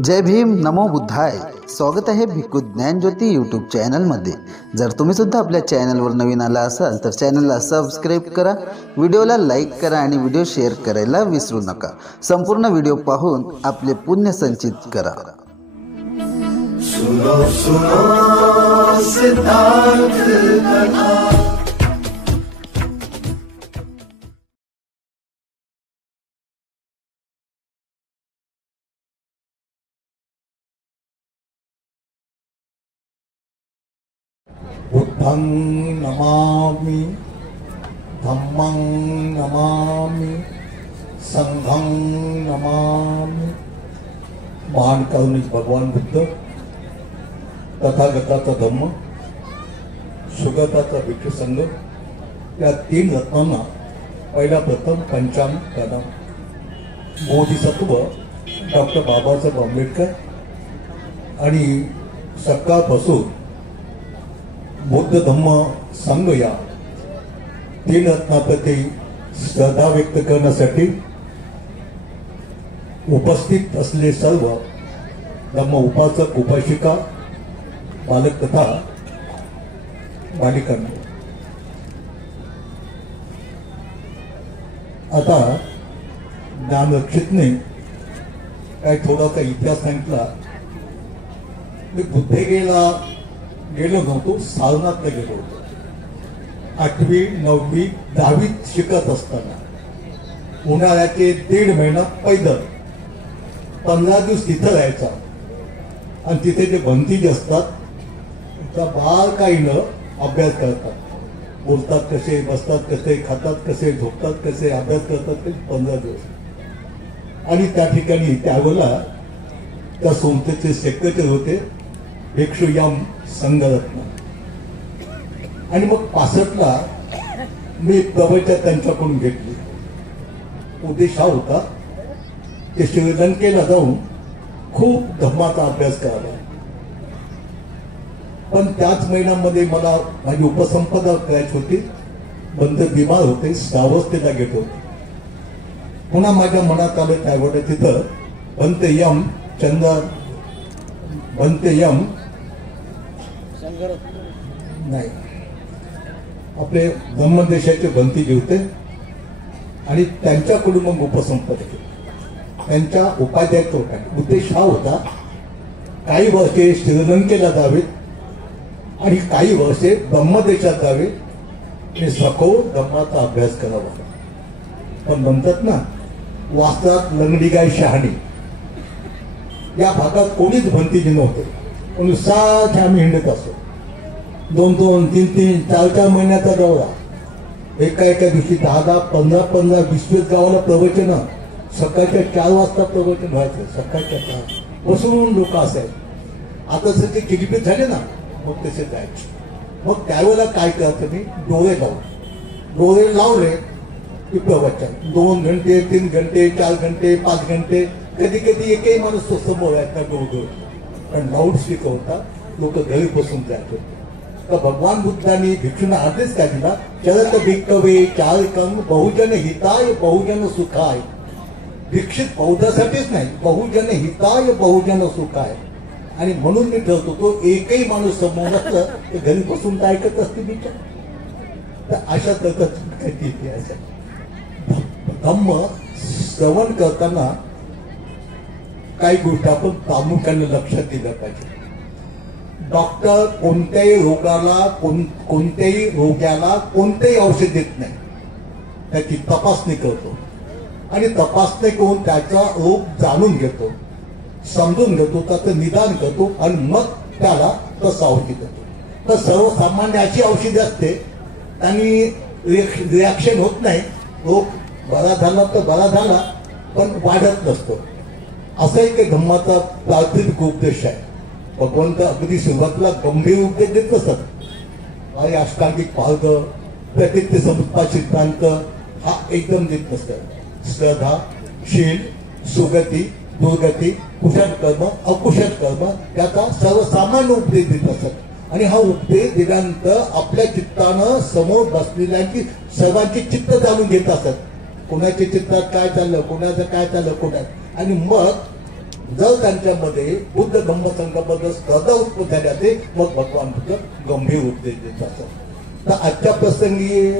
जय भीम, नमो बुद्धाय. स्वागत आहे भिक्खू ज्ञानज्योती यूट्यूब चॅनलमध्ये. जर तुम्ही सुद्धा आपल्या चॅनलवर नवीन आला असाल तर चॅनलला सबस्क्राईब करा, व्हिडिओला लाईक करा आणि व्हिडिओ शेअर करायला विसरू नका. संपूर्ण व्हिडिओ पाहून आपले पुण्य संचित करा. सुनो सुनो सिद्धार्थ कथा. बुद्धं नमामि, धम्मं नमामि, संघं नमामि. महान कारुणिक भगवान बुद्ध, तथागताचा धम्म, सुगताचा भिक्खू संघ या तीन रत्नांना पहिला प्रथम पंचांग प्रणाम. बोधिसत्व डॉक्टर बाबासाहेब आंबेडकर आणि सकाळपासून बुद्ध धम्म संघ या तीन रत्नाप्रती श्रद्धा व्यक्त करण्यासाठी उपस्थित असलेले सर्व धम्म उपासक, उपासिका, बालक तथा बालिकांना आता ज्ञानरक्षितने काय थोडासा इतिहास सांगितला. मी बुद्धगयेला गेलो नव्हतो, सारनाथला गेलो होतो. 8वी 9वी 10वीत शिकत असताना उन्हाळ्याचे 1.5 महिना पैदल 15 दिवस तिथं राहायचा. आणि तिथे जे भंतीज असतात त्या बारकाईनं अभ्यास करतात. बोलतात कसे, बसतात कसे, खातात कसे, झोपतात कसे, अभ्यास करतात कसे 15 दिवस. आणि त्या ठिकाणी त्यावेळेला त्या संस्थेचे सेक्रेटरी होते भिक्खू यम संघरत्न. आणि मग 65ला मी प्रवचन त्यांच्याकडून घेतली. उद्देश हा होता की श्रीलंकेला जाऊन खूप धम्माचा अभ्यास करावा. पण त्याच महिन्यामध्ये मला माझी उपसंपदा करायची होती. बंद बिमार होते, श्रावस्तीला गेलो होते. पुन्हा माझ्या मनात आलं त्यावेळेला तिथं बनते यम नाही, आपले ब्रह्मदेशाचे भंतीजी होते आणि त्यांच्याकडून मग उपसंपदा केली. त्यांच्या उपाध्यायत्व होता. उद्देश हा होता काही वर्षे श्रीलंकेला जावेत आणि काही वर्षे ब्रह्मदेशात जावे आणि सखोल धम्माचा अभ्यास करावा. पण म्हणतात ना, वास्त्रात लंगडी गाय शहाणी. या भागात कोणीच भंतीजी नव्हते. पण सारखे आम्ही हिंडत असतो. 2-2, 3-3, 4-4 महिन्याचा दौरा. एका दिवशी 10-10, 15-15, 20-20 गावाला प्रवचन. सकाळच्या 4 वाजता प्रवचन व्हायचं. सकाळच्या 4 बसून लोक असायचे. आता सध्या किलबिल झाले ना, मग तसे जायचे. मग त्यावेळेला काय करायचं, मी डोळे लावले की प्रवचन 2 घंटे, 3 घंटे, 4 घंटे, 5 घंटे. कधी कधी एकही माणूस तो समोर यायचा डोळे. पण लाऊड स्पीकर होता, लोक घरी बसून जायचे. तर भगवान बुद्धांनी भिक्षूंना आदेश काय दिला, चरत भिक्खवे चारकं बहुजन हिताय बहुजन सुखाय. भिक्षित बौद्धासाठीच नाही, बहुजन हिताय बहुजन सुखाय. आणि म्हणून मी ठरतो तो एकही माणूस समोर असलं तर घरी बसून काय ऐकत असते विचार. तर अशा प्रकारची धम्म श्रवण करताना काही गोष्टी आपण प्रामुख्याने लक्षात दिल्या पाहिजे. डॉक्टर कोणत्याही रोग्याला कोणतेही औषध देत नाही. त्याची तपासणी करतो आणि तपासणी करून त्याचा रोग जाणून घेतो, समजून घेतो, त्याचं निदान करतो आणि मग त्याला तसं औषध देतो. तर सर्वसामान्य अशी औषधे असते त्यांनी रिॲक्शन होत नाही. रोग बरा झाला तर बरा झाला, पण वाढत नसतो. असा एक धम्माचा प्राथमिक उपदेश आहे. भगवंत अगदी सुरुवातीला गंभीर उपदेश देत नसतात. आणि अष्टांगिक मार्ग, प्रकृती समुत्पाद सिद्धांत हा एकदम देत नसतात. श्रद्धा, शील, सुगती, दुर्गती, कुशल कर्म, अकुशल कर्म याचा सर्वसामान्य उपदेश देत असतात. आणि हा उपदेश दिल्यानंतर आपल्या चित्तानं समोर बसलेल्यांची सर्वांची चित्त जाणून घेत असतात. कोणाच्या चित्तात काय चाललं, कोणाचं काय चाललं, कोणात. आणि मग जर त्यांच्यामध्ये बुद्ध धम्म संघाबद्दल स्पर्धा उत्पन्न झाली असते, मग भगवान बुद्ध गंभीर उपदेश देत असतात. तर आजच्या प्रसंगी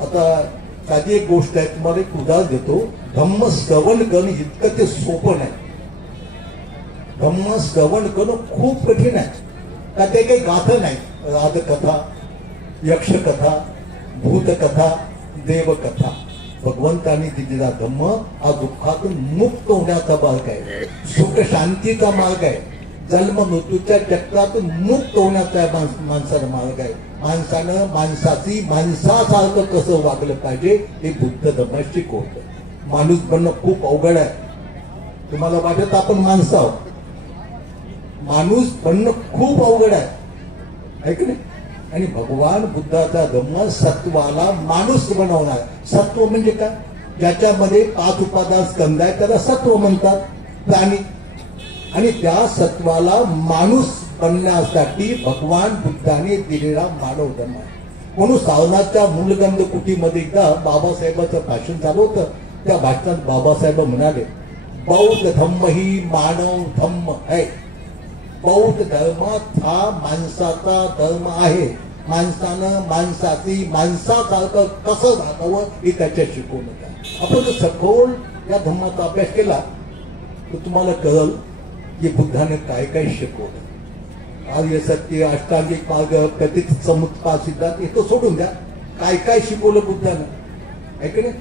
आता साधी एक गोष्ट आहे, तुम्हाला एक उदाहरण देतो. धम्म श्रवण करणं इतकं ते सोपं नाही. धम्म श्रवण करणं खूप कठीण आहे. का ते काही गाथं नाही. राजकथा, यक्षकथा, भूतकथा, देवकथा. भगवंतांनी दिलेला धम्म हा दुःखातून मुक्त होण्याचा मार्ग आहे, सुख शांतीचा मार्ग आहे, जन्म मृत्यूच्या चक्रातून मुक्त होण्याचा माणसाचा मार्ग आहे. माणसानं माणसासारखं कसं वागलं पाहिजे हे बुद्ध धम्मात शिकवतं. माणूस बनणं खूप अवघड आहे. तुम्हाला वाटत आपण माणसं आहोत. माणूस बनणं खूप अवघड आहे की नाही. आणि भगवान बुद्धाचा धम्म सत्वाला माणूस बनवणार. सत्व म्हणजे काय? ज्याच्यामध्ये 5 उपादान स्कंद आहे त्याला सत्व म्हणतात, प्राणी. आणि त्या सत्वाला माणूस बनण्यासाठी भगवान बुद्धाने दिलेला मानव धर्म आहे. म्हणून सावनाथच्या मूलगंध कुटीमध्ये एकदा बाबासाहेबांचं भाषण झालं होतं. त्या भाषणात बाबासाहेब म्हणाले, बौद्ध धम्म ही मानव धम्म आहे. बौद्ध धर्मात हा माणसाचा धर्म आहे. माणसानं माणसासारखं कसं राहावं हे त्याच्या शिकवणं आहे. आपण जर सखोल या धर्माचा अभ्यास केला तर तुम्हाला कळलं की बुद्धाने काय काय शिकवलं. आर्य सत्य, अष्टांगिक मार्ग, प्रतित समुत्पाद सिद्धांत इथं सोडून द्या. काय काय शिकवलं बुद्धानं आहे की नाही.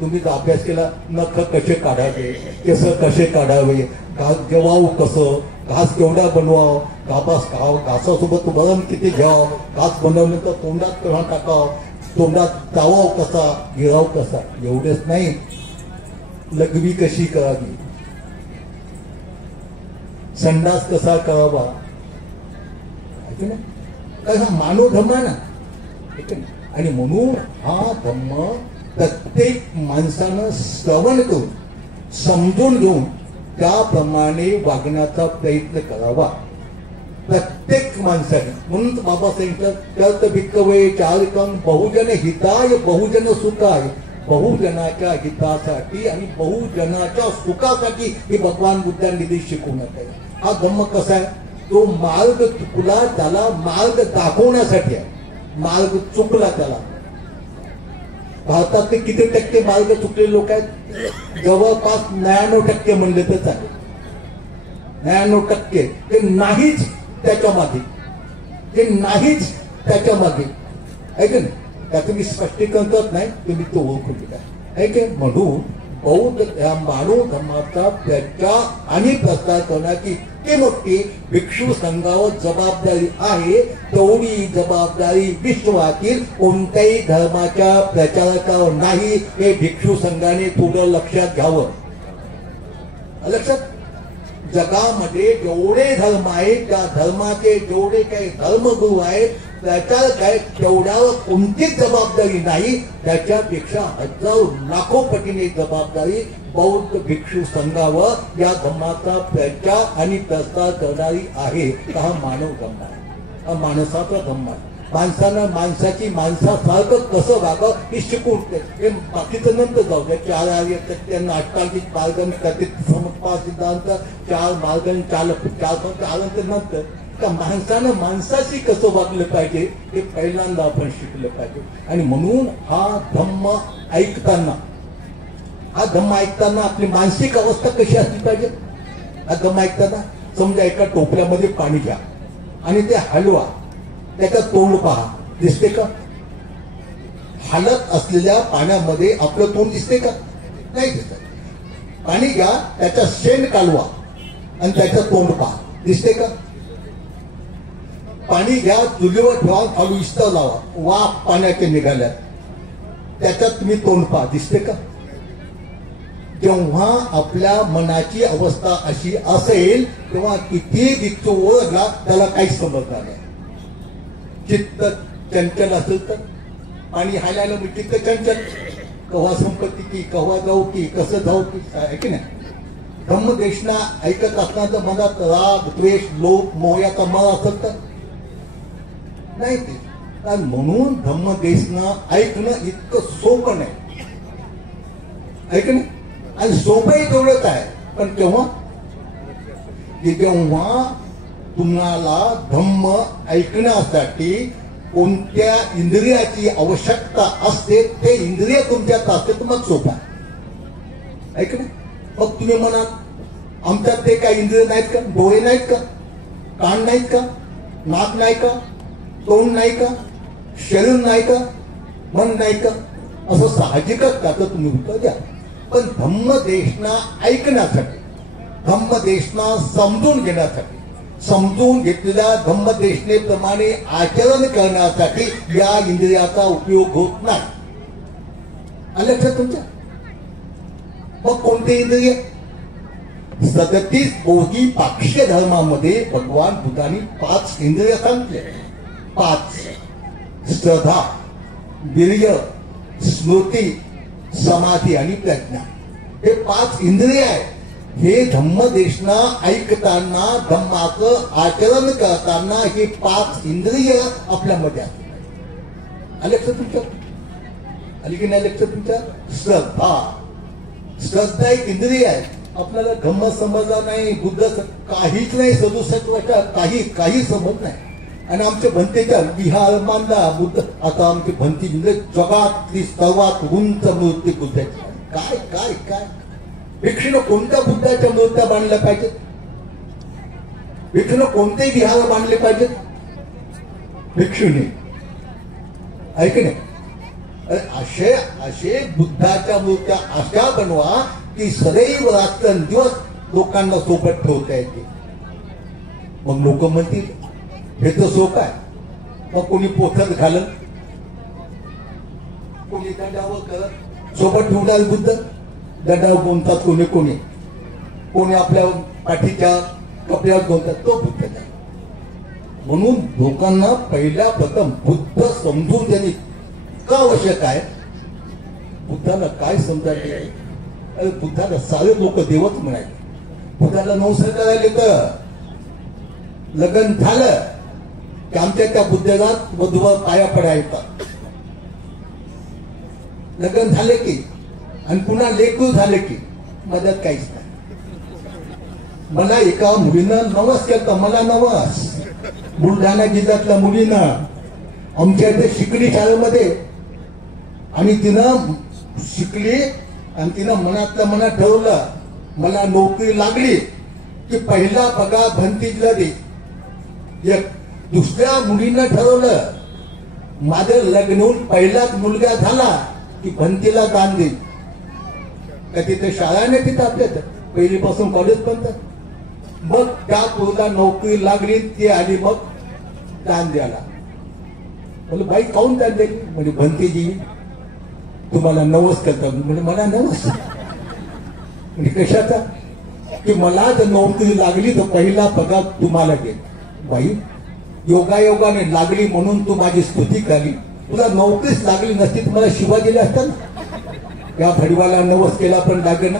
तुम्ही जर अभ्यास केला, नख कसे काढावे, केस कसे काढावे, घास जेवावं कसं, घास केवढा बनवावं, घासासोबत वरण किती घ्यावं, घास बनवल्यानंतर तोंडात कसा टाकावं, तोंडात चावाव कसा, गिराव कसा. एवढेच नाही, लघवी कशी करावी, संडास कसा करावा. काय हा मानव धम्म आहे ना. आणि म्हणून हा धम्म प्रत्येक माणसानं श्रवण करून समजून घेऊन त्याप्रमाणे वागण्याचा प्रयत्न करावा प्रत्येक माणसाने. म्हणून बाबासाहेबांचं भिक्कवे चारिकम बहुजन हिताय बहुजन सुखाय. बहुजनाच्या हितासाठी आणि बहुजनाच्या सुखासाठी हे भगवान बुद्धांनी दिली शिकवण्यात आहे. हा धम्म कसा आहे? तो मार्ग चुकला त्याला मार्ग दाखवण्यासाठी आहे. मार्ग चुकला त्याला. भारतातले किती टक्के मार्ग चुकलेले लोक आहेत? जवळपास 99% म्हणले तर चालेल. 99% ते नाहीच त्याच्या मागे, ते नाहीच त्याच्या मागे आहे की नाही. त्याचं मी स्पष्टीकरण करत नाही, तुम्ही तो ओळखून घ्या आहे की. म्हणून बौद्ध या मानव धर्माचा प्रचार आणि प्रसार करण्याची इतकी मोठी भिक्षू संघावर जबाबदारी आहे. तेवढी जबाबदारी विश्वातील कोणत्याही धर्माच्या प्रचारकावर नाही. हे भिक्षू संघाने थोडं लक्षात घ्यावं. लक्षात, जगामध्ये जेवढे धर्म आहेत त्या धर्माचे जेवढे काही धर्मगुरू आहेत, प्रचारक आहेत, तेवढ्यावर कोणतीच जबाबदारी नाही. त्याच्यापेक्षा हजारो लाखो पटीने जबाबदारी बौद्ध भिक्षू संघावर या धर्माचा प्रचार आणि प्रसार करणारी आहे. हा मानव धर्म आहे, हा माणसाचा धर्म आहे. माणसानं माणसाची माणसासारखं कसं वागावं हे शिकवून हे बाकीचं नंतर जाऊ द्या. 4 आर्य सत्य, अष्टांगिक मार्ग, प्रतित समुत्पाद सिद्धांत, 4 मार्ग, 4 आल्यानंतर नंतर का माणसानं माणसाशी कसं वागलं पाहिजे हे पहिल्यांदा आपण शिकलं पाहिजे. आणि म्हणून हा धम्म ऐकताना आपली मानसिक अवस्था कशी असली पाहिजे. हा धम्म ऐकताना समजा एका टोपल्यामध्ये पाणी घ्या आणि ते हलवा. त्याचं तोंड पहा, दिसते का? हालत असलेल्या पाण्यामध्ये आपलं तोंड दिसते का? नाही दिसत. पाणी घ्या, त्याचा शेंड कालवा आणि त्याचं तोंड पहा, दिसते का? पाणी घ्या, चुलीवर ठेवा, खालू इस्तर लावा, वाफ पाण्याचे निघाल्या, त्याच्यात तुम्ही तोंड पहा, दिसते का? जेव्हा आपल्या मनाची अवस्था अशी असेल तेव्हा किती भिक्षू ओळखला त्याला काहीच समजणार नाही. चित्त चंचल असेल तर पाणी हायला मी चित्त चंचल, कव्हा संपत्ती की, कव्हा जाऊ की, कसं जाऊ की, आहे की नाही. धम्मदेशना ऐकत असताना मनात राग, द्वेष, लोभ, मोह याचा मळ असेल तर नाही ते. म्हणून धम्मदेशना ऐकणं इतकं सोपं नाही, ऐक नाही. आणि सोपंही तेवढंच आहे, पण केव्हा की जेव्हा तुम्हाला धम्म ऐकण्यासाठी कोणत्या इंद्रियाची आवश्यकता असते ते इंद्रिय तुमच्यात असते तर मग सोपा ऐक ना. मग तुम्ही म्हणाल आमच्यात ते काय इंद्रिय नाहीत का? डोळे नाहीत का? कान नाहीत का? नाक नाही का? तोंड नाही का? शरीर नाही का? मन नाही का? असं साहजिकच त्याचं तुम्ही उत्तर द्या. पण धम्मदेशना ऐकण्यासाठी, धम्मदेशना समजून घेण्यासाठी, समजून घेतलेल्या धम्मदेशनेप्रमाणे आचरण करण्यासाठी या इंद्रियाचा उपयोग होत नाही. आलं लक्षात तुमच्या? मग कोणते इंद्रिय? 37 बोधी पाक्ष्य धर्मामध्ये भगवान बुद्धांनी 5 इंद्रिय सांगितले. 5: श्रद्धा, वीर्य, स्मृती, समाधी आणि प्रज्ञा. हे 5 इंद्रिय आहेत. हे धम्मदेशना ऐकताना, धम्माचं आचरण करताना हे 5 इंद्रिय आपल्यामध्ये असतात. लक्ष तुमच्या आली की नाही? लक्ष तुमच्या? श्रद्धा, श्रद्धा एक इंद्रिय आहे. आपल्याला धम्म समजला नाही, बुद्ध काहीच नाही, 67 वर्षात काही समज नाही. आणि आमच्या भंतेच्या विहार मानला बुद्ध. आता आमची भंती म्हणजे जगातली सर्वात उंच मूर्ती बुद्धाची. काय काय काय भिक्षूनं कोणत्या बुद्धाच्या मूर्त्या बांधल्या पाहिजेत? भिक्षूनं कोणते विहार बांधले पाहिजेत? भिक्षूने ऐक नाही. असे बुद्धाच्या मूर्त्या अशा बनवा की सदैव रात्रंदिवस लोकांना सोबत ठेवता येते. मग लोक म्हणतील हे तर सोप आहे. मग कोणी पोथत घालत, कोणी दंडावर करत सोबत ठेवणार बुद्ध. दंडावर गोंधतात कोणी आपल्या पाठीच्या कपड्यावर गोंधतात. तो बुद्ध नाही. म्हणून लोकांना पहिल्या प्रथम बुद्ध समजून देणे का आवश्यक आहे? बुद्धाला काय समजायचे? बुद्धाला सारे लोक देवच म्हणायचे. बुद्धाला नमस्कार करायला तर लग्न झालं की आमच्या त्या बुद्धाला वधूवर पाया पडायचा. लग्न झाले की आणि पुन्हा लेकरू झाले की मदत काहीच नाही. मला एका मुलीनं नवस केलं. मला नवस बुलढाणा जिल्ह्यातल्या मुलीनं आमच्या इथे शिकली शाळेमध्ये. आणि तिनं शिकली आणि तिनं मनातल्या मनात ठरवलं मला नोकरी लागली की पहिला पगार भंतीला दे. एक दुसऱ्या मुलीनं ठरवलं माझं लग्न होऊन पहिलाच मुलगा झाला की भंतीला दान दे. का तिथे शाळा नाही तिथं आपल्यात पहिलीपासून कॉलेज पर्यंत. मग त्या पोरीला नोकरी लागली ती आली मग दान द्यायला. म्हणजे बाई काऊन दान द्यायची? म्हणजे भंतीजी तुम्हाला नवस करतात. म्हणजे मला नवस म्हणजे कशाचा? की मला जर नोकरी लागली तर पहिला पगार तुम्हाला दे. बाई योगायोगाने लागली म्हणून तू माझी स्तुती केली. तुला नोकरीच लागली नसती तुम्हाला शिवा दिले असतात ना. या भडीवाला नवस केला पण लागे ना.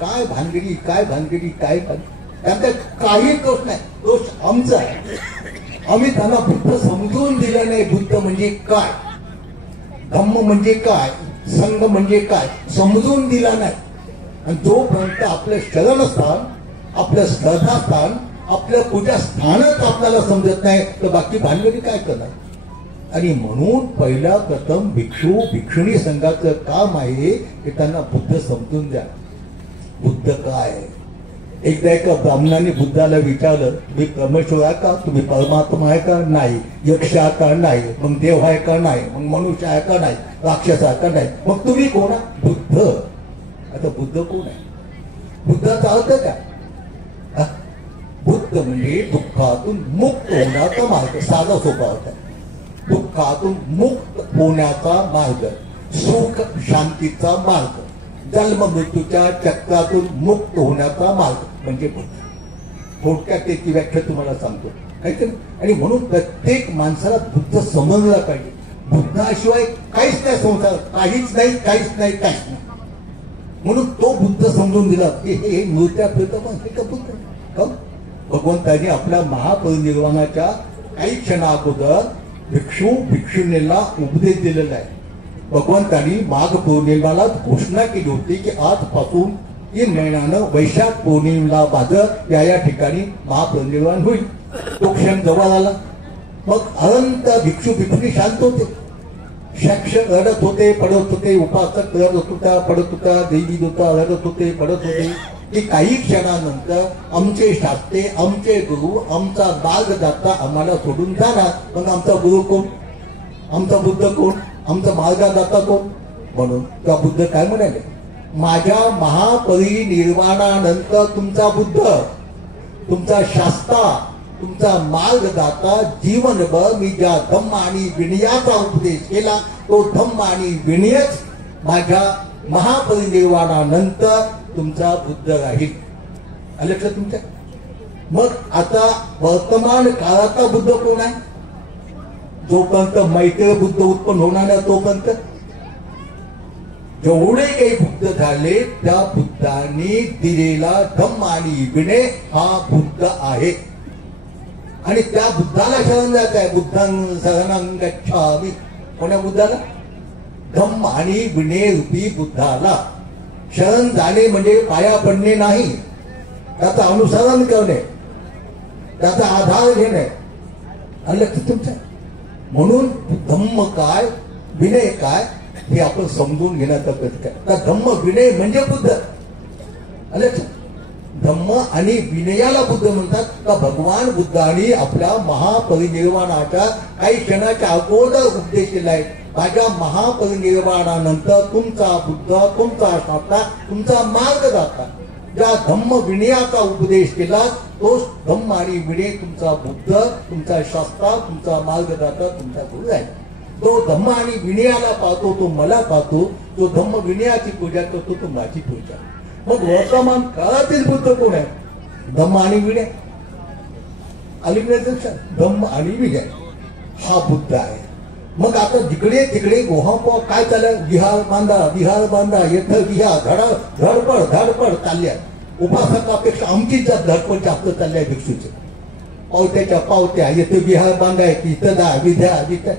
काय भानगडी काय भानगडी काय त्यांचा काही दोष नाही. दोष आमचा आहे. आम्ही त्यांना बुद्ध समजून दिलं नाही. बुद्ध म्हणजे काय, धम्म म्हणजे काय, संघ म्हणजे काय समजून दिला नाही. आणि जोपर्यंत आपलं शरणस्थान, आपलं श्रद्धास्थान, आपलं पूजा स्थानच आपल्याला समजत नाही तर बाकी भानगडी काय करणार? आणि म्हणून पहिला प्रथम भिक्षू भिक्षुणी संघाचं काम आहे की त्यांना बुद्ध समजून द्या. बुद्ध काय? एकदा एका ब्राह्मणाने बुद्धाला विचारलं तुम्ही परमेश्वर आहे का? तुम्ही परमात्मा आहे का? नाही. यक्ष आहे का? नाही. मग देव आहे का? नाही. मग मनुष्य आहे का? नाही. राक्षस आहे का? नाही. मग तुम्ही कोण? बुद्ध. आता बुद्ध कोण आहे? बुद्धाचा अर्थ काय? बुद्ध म्हणजे दुःखातून मुक्त होण्याचा मार्ग. साधा सोपा अर्थ आहे. दुःखातून मुक्त होण्याचा मार्ग, सुख शांतीचा मार्ग, जन्म मृत्यूच्या चक्रातून मुक्त होण्याचा मार्ग म्हणजे बुद्ध. थोडक्यात त्याची व्याख्या तुम्हाला सांगतो. आणि म्हणून प्रत्येक माणसाला बुद्ध समजला पाहिजे. बुद्धाशिवाय काहीच नाही संसार. काहीच नाही काहीच नाही काहीच नाही. म्हणून तो बुद्ध समजून दिला की हे मूर्त्या प्रेतम हे का बुद्ध. भगवंतांनी आपल्या महापरिनिर्वाणाच्या काही क्षणा अगोदर भिक्षू भिक्षुणीला उपदेश दिलेला आहे. भगवंतांनी माघ पौर्णिमेला घोषणा केली होती की आजपासून 3 महिन्यानं वैशाख पौर्णिमेला भाद्र या ठिकाणी महापरिनिर्वाण होईल. तो क्षण जवळ आला. मग अनंत भिक्षू भिक्षुणी शांत होते. शिक्षक रडत होते, पडत होते, उपासक रडत होता, पडत होता, देवी देवता रडत होते, पडत होते. की काही क्षणानंतर आमचे शास्त्रे, आमचे गुरु, आमचा मार्गदाता आम्हाला सोडून जाणार. मग आमचा गुरु कोण, आमचा बुद्ध कोण, आमचा मार्गदाता कोण? म्हणून त्या बुद्ध काय म्हणाले, माझ्या महापरिनिर्वाणानंतर तुमचा बुद्ध, तुमचा शास्ता, तुमचा मार्गदाता जीवनभर मी ज्या धम्म आणि विनयाचा उपदेश केला तो धम्म आणि विनयच माझ्या महापरिनिर्वाणानंतर तुमचा बुद्ध राहील. लक्षात तुमच्या? मग आता वर्तमान काळाचा बुद्ध कोण आहे? जोपर्यंत मैत्रेय बुद्ध उत्पन्न होणार नाही तोपर्यंत जेवढे काही बुद्ध झाले त्या बुद्धांनी दिलेला धम्म आणि विनय हा बुद्ध आहे. आणि त्या बुद्धाला शरण जायचं आहे. बुद्धं शरणं गच्छामि. कोण्या बुद्धाला? धम्म आणि विनय रूपी बुद्धाला शरण जाणे म्हणजे पाया पडणे नाही, त्याचं अनुसरण करणे, त्याचा आधार घेणे. लक्षात तुमच्या? म्हणून धम्म काय, विनय काय हे आपण समजून घेण्याचा प्रयत्न करा. तर धम्म विनय म्हणजे बुद्ध. लक्षात? धम्म आणि विनयाला बुद्ध म्हणतात. का भगवान बुद्धांनी आपल्या महापरिनिर्वाणाच्या काही क्षणाच्या अगोदर उपदेश केला आहे. माझ्या महापरिनिर्वाणानंतर तुमचा बुद्ध, तुमचा शास्त्रा, तुमचा मार्गदाता ज्या धम्म विनयाचा उपदेश केला तोच धम्म आणि विनय तुमचा बुद्ध, तुमचा शास्त्रा, तुमचा मार्गदाता, तुमचा गुरु आहे. तो धम्म आणि विनयाला पाहतो तो मला पाहतो, जो धम्म विनयाची पूजा करतो तो माझी पूजा. मग वर्तमान काळातील बुद्ध कोण आहे? धम्म आणि विनय. अलीकडे धम्म आणि विनय हा बुद्ध आहे. मग आता जिकडे तिकडे गोहापा काय चाललं, विहार बांधा, विहार बांधा, येथं विहार, धडपड धडपड चालल्या. उपासकापेक्षा आमचीच धडपड जास्त चालल्या भिक्षूचे. पावत्याच्या पावत्या, येथे विहार बांधायची, इथं जा विद्या विद्या.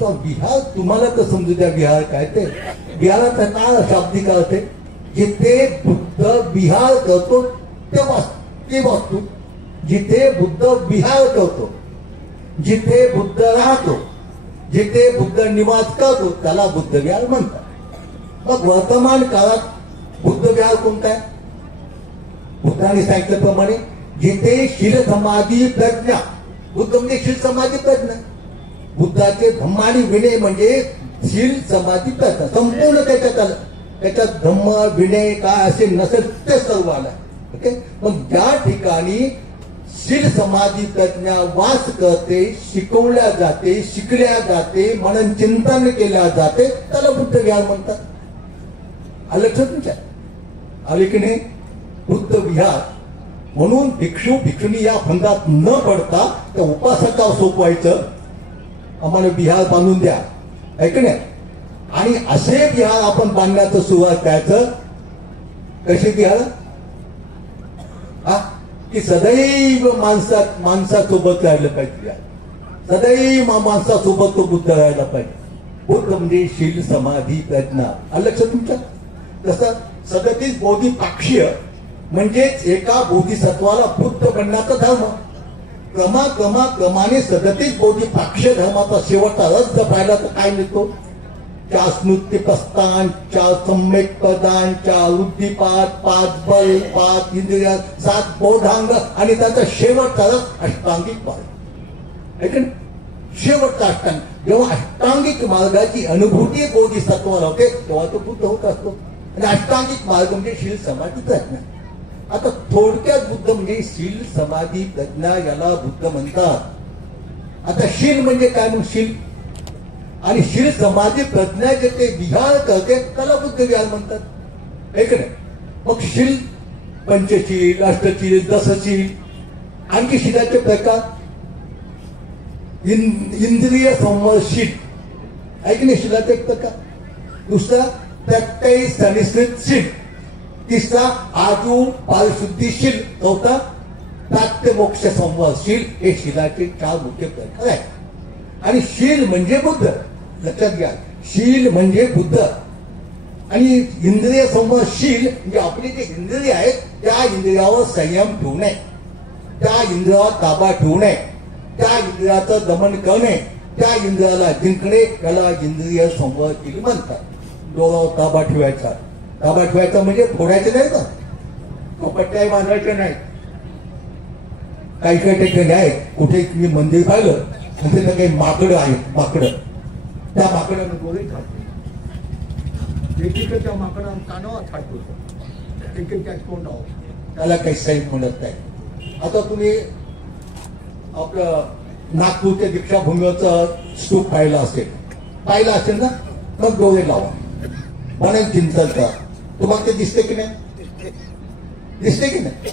तो विहार तुम्हाला तर समजू द्या विहार काय ते. विहाराचा काय शाब्दिक अर्थ आहे? जिथे बुद्ध विहार करतो ते वास्तू. जिथे बुद्ध विहार करतो, जिथे बुद्ध राहतो, जिथे बुद्ध निवास करतो त्याला बुद्ध विहार म्हणतात. मग वर्तमान काळात बुद्ध विहार कोणता आहे? बुद्धाने सांगितल्याप्रमाणे जिथे शील समाधी प्रज्ञा, बुद्ध म्हणजे शील समाधी प्रज्ञा. बुद्धाचे धम्म आणि विनय म्हणजे शील समाधी प्रज्ञा संपूर्ण त्याच्यात आलं. त्याच्यात धम्म विनय काय असे नसेल ते सर्व आलं. ओके. मग ज्या ठिकाणी शील समाधी प्रज्ञा वास करते, शिकवल्या जाते, शिकल्या जाते, मनन चिंतन केल्या जाते त्याला बुद्ध विहार म्हणतात. लक्षात तुमच्या? अलीकडे बुद्ध विहार म्हणून भिक्षू भिक्षुणी या फंदात न पडता त्या उपासकावर सोपवायचं, आम्हाला विहार बांधून द्या, ऐकण्या. आणि असे विहार आपण बांधण्याचं सुरुवात करायचं. कसे विहार? की सदैव माणसासोबत राहिलं पाहिजे. सदैव माणसासोबत तो बुद्ध राहायला पाहिजे. बुद्ध म्हणजे शील समाधी प्रज्ञा. लक्षात तुमच्या? तसं 37 बोधिपाक्षीय म्हणजेच एका बोधिसत्वाला बुद्ध बनण्याचा धर्म. क्रमाने 37 बोधिपाक्षीय धर्माचा शेवटचा रस जपायला तर काय मिळतो? 4 स्मृतिपस्तान, 4 सम्यक पदान, 4 उद्दीपात, 5 बल, 5 इंद्रिया, 7 बोधांग आणि त्याचा शेवटचा रस अष्टांगिक मार्ग. ऐक ना, शेवटचा अष्टांग. जेव्हा अष्टांगिक मार्गाची अनुभूती बोधिसत्वाला होते तेव्हा तो बुद्ध होत असतो. आणि अष्टांगिक मार्ग म्हणजे शील समाधी प्रज्ञा. आता थोडक्यात बुद्ध म्हणजे शील समाधी प्रज्ञा याला बुद्ध म्हणतात. आता शील म्हणजे काय? मग शील आणि शील समाधी प्रज्ञा जे ते विहार करते त्याला बुद्ध विहार म्हणतात. ऐक नाही. मग शील पंचशील, अष्टशील, दसशील, आणखी शीलाचे प्रकार. इंद्रिय संवर्शील, ऐक नाही, शीलाचे प्रकार. दुसरा प्रत्यय सनिश्चित शील. तिसरा आजू पारिशुद्धीशील. चौथा प्राप्त मोक्ष संवर्शील. हे शीलाचे 4 मुख्य प्रकार आहेत. आणि शील म्हणजे बुद्ध. लक्षात घ्या, शील म्हणजे बुद्ध. आणि इंद्रिय संवादशील म्हणजे आपली जे इंद्रिय आहेत त्या इंद्रियावर संयम ठेवू नये, त्या इंद्रियावर ताबा ठेवू नये, त्या इंद्रियाचं दमन करणे, त्या इंद्रियाला जिंकणे, याला इंद्रिय संवादशील म्हणतात. डोळ्यावर ताबा ठेवायचा. ताबा ठेवायचा म्हणजे फोडायचे नाही का, कपट्ट्या बांधायचे नाही. काही काही ठिकाणी आहे, कुठे मी मंदिर पाहिलं तिथे काही माकडं आहेत, माकडं. त्या माकडानं डोळे खाते, एकीकडे त्या माकडानं कानावर फाटतो, एकीकडे तोंडावर. त्याला काही सैन म्हणत नाही. आता तुम्ही आपलं नागपूरच्या दीक्षाभूमीवरचं स्तूप पाहिलं असेल ना, मग डोळे लावा, म्हणून चिंतन करा. तुम्हाला ते दिसते की नाही? दिसते की नाही?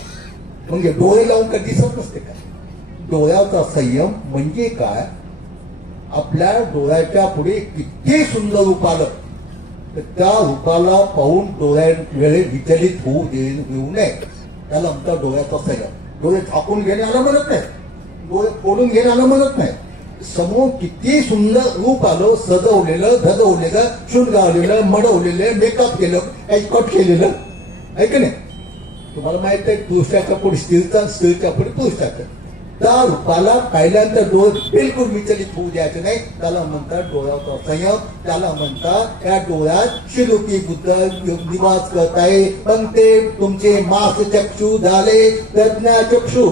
म्हणजे डोळे लावून का दिसत नसते का? डोळ्याचा संयम म्हणजे काय? आपल्या डोळ्याच्या पुढे किती सुंदर रूप आलं तर त्या रूपाला पाहून डोळ्यावेळे विचलित होऊ देऊ नये, त्याला म्हणतात डोळ्याचा संयम. डोळे झाकून घेण्याला म्हणत नाही, डोळे फोडून घेण्याला म्हणत नाही. समोर किती सुंदर रूप आलं, सजवलेलं, धजवलेलं, शृंगारलेलं, मडवलेलं, मेकअप केलं, काही कट केलेलं आहे की नाही? तुम्हाला माहित आहे पुरुषाच्या पुढे स्त्रीच्या पुढे पुरुषाचं. त्या रूपाला पाहिल्यानंतर डोळे बिलकुल विचलित होऊ द्यायचे नाही, त्याला म्हणतात डोळ्याचा संयम. त्याला म्हणतात त्या डोळ्यात शिरूपी बुद्ध निवास करत आहे. पण ते तुमचे मास चक्षु झाले प्रज्ञा चक्षु.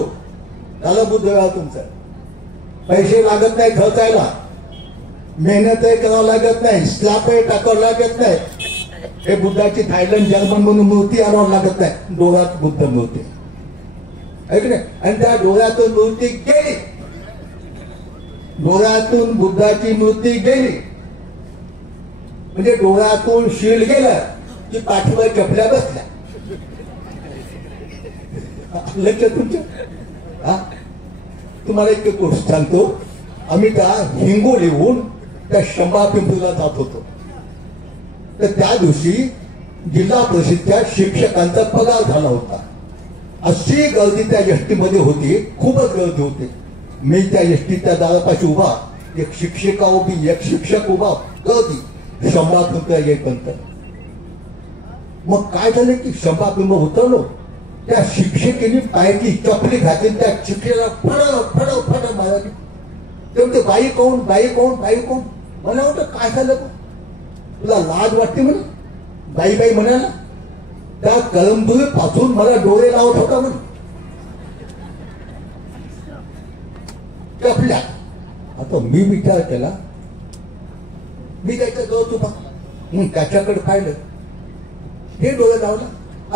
त्याला बुद्ध वेळा तुमचं. पैसे लागत नाही खर्चायला, मेहनतही करावं लागत नाही, स्लॅबही टाकावं लागत नाही. हे बुद्धाची थायलंड जर्मन म्हणून मूर्ती आणावं लागत नाही, डोळ्यात बुद्ध मूर्ती ऐक नाही. आणि त्या डोळ्यातून मूर्ती गेली, डोळ्यातून बुद्धाची मूर्ती गेली म्हणजे डोळ्यातून शील गेलं की पाठीवर चपल्या बसल्या. लक्ष तुमच्या. तुम्हाला एक गोष्ट सांगतो. आम्ही त्या हिंगोलीहून त्या शंभा पिंपरीला जात होतो, तर त्या दिवशी जिल्हा परिषदच्या शिक्षकांचा पगार झाला होता. अशी गर्दी त्या एसटीमध्ये होती, खूपच गर्दी होती. मी त्या एसटीच्या दारापाशी उभा, एक शिक्षिका उभी, एक शिक्षक उभा, गर्दी शंभा पिंपऱ्या येईपर्यंत. मग काय झालं की शंभा पिंपऱ्या उतरलो, त्या शिक्षिकेने पायाची चपली घातली, त्या शिक्षकाला फड फड फड मारली. ते म्हणते बाई कोण, बाई कोण, बाई कोण. मला वाटतं काय झालं, तुला लाज वाटते म्हणे बाई बाई म्हणायला? त्या कलमदुरी पासून मला डोळे लावत होता म्हणे चपल्या. आता मी विचार केला, मी त्याच्या जवळ उभा, मग त्याच्याकडे पाहिलं, हे डोळे लावला.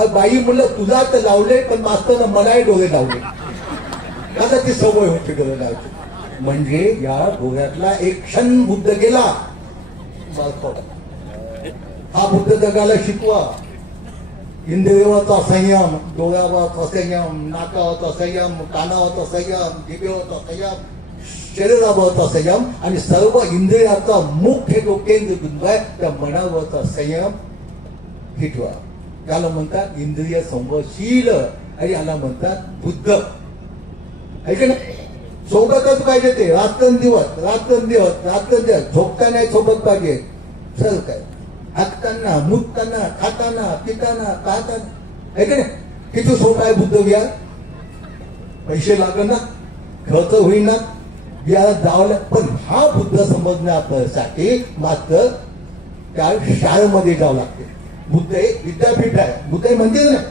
बाई म्हणलं तुला तर लावले, पण मास्तरनं मलाही डोळे लावले. आता ती सवय होती डोळे लावायची. म्हणजे या डोळ्यातला एक क्षण बुद्ध गेला. हा बुद्ध जगाला शिकवा. इंद्रियाचा संयम, डोळ्यावरचा संयम, नाकावरचा संयम, कानावरचा संयम, जिभेवरचा संयम, शरीरावरचा संयम आणि सर्व इंद्रियाचा मुख्य जो केंद्र बिंदू आहे त्या मनावरचा संयम ठेवा. त्याला म्हणतात इंद्रिय संवरशील आणि याला म्हणतात बुद्ध. ऐक ना, सोबतच पाहिजे ते रात्रंदिवस रात्रंदिवस रात्रंदिवस. झोपताना सोबत पाहिजे, सर काय हाकताना, मुतताना, खाताना, पिताना, पाहताना. ऐक ना, किती सोपं आहे बुद्ध विहार. पैसे लागणार, खर्च होईना, विहारात जावं. पण हा बुद्ध समजण्यासाठी मात्र त्या शाळेमध्ये जावं लागते. बुद्ध एक विद्यापीठ आहे, बुद्ध हे मंदिर नाही,